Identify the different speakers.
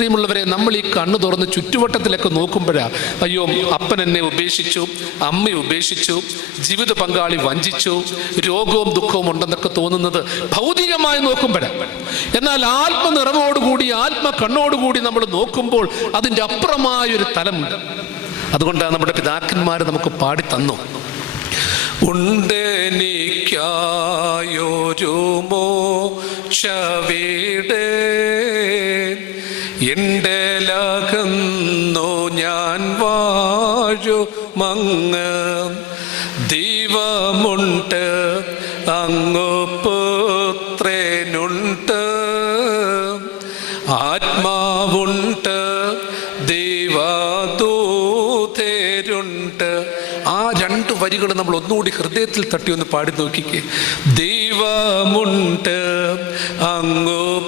Speaker 1: പ്രിയമുള്ളവരെ നമ്മൾ ഈ കണ്ണ് തുറന്ന് ചുറ്റുവട്ടത്തിലൊക്കെ നോക്കുമ്പോഴാ അയ്യോ അപ്പൻ എന്നെ ഉപേക്ഷിച്ചു അമ്മ ഉപേക്ഷിച്ചു ജീവിത പങ്കാളി വഞ്ചിച്ചു രോഗവും ദുഃഖവും ഉണ്ടെന്നൊക്കെ തോന്നുന്നത് ഭൗതികമായി നോക്കുമ്പോഴാണ് എന്നാൽ ആത്മനിറവോടുകൂടി ആത്മ കണ്ണോടുകൂടി നമ്മൾ നോക്കുമ്പോൾ അതിന്റെ അപ്പുറമായൊരു തലമുണ്ട് അതുകൊണ്ടാണ് നമ്മുടെ പിതാക്കന്മാർ നമുക്ക് പാടി തന്നു. ഉണ്ടെനിക്കായൊരു മോശവീട് എന്റെ ലകുന്നു ഞാൻ വാഴുമങ്ങ് ദൈവമുണ്ട് അങ്ങു പുത്രനുണ്ട്. ആത്മാവുണ്ട് ദൈവദൂതരുണ്ട്. ആ രണ്ട് വരികൾ നമ്മൾ ഒന്നുകൂടി ഹൃദയത്തിൽ തട്ടി ഒന്ന് പാടി നോക്കിക്കേ. ദൈവമുണ്ട് അങ്ങു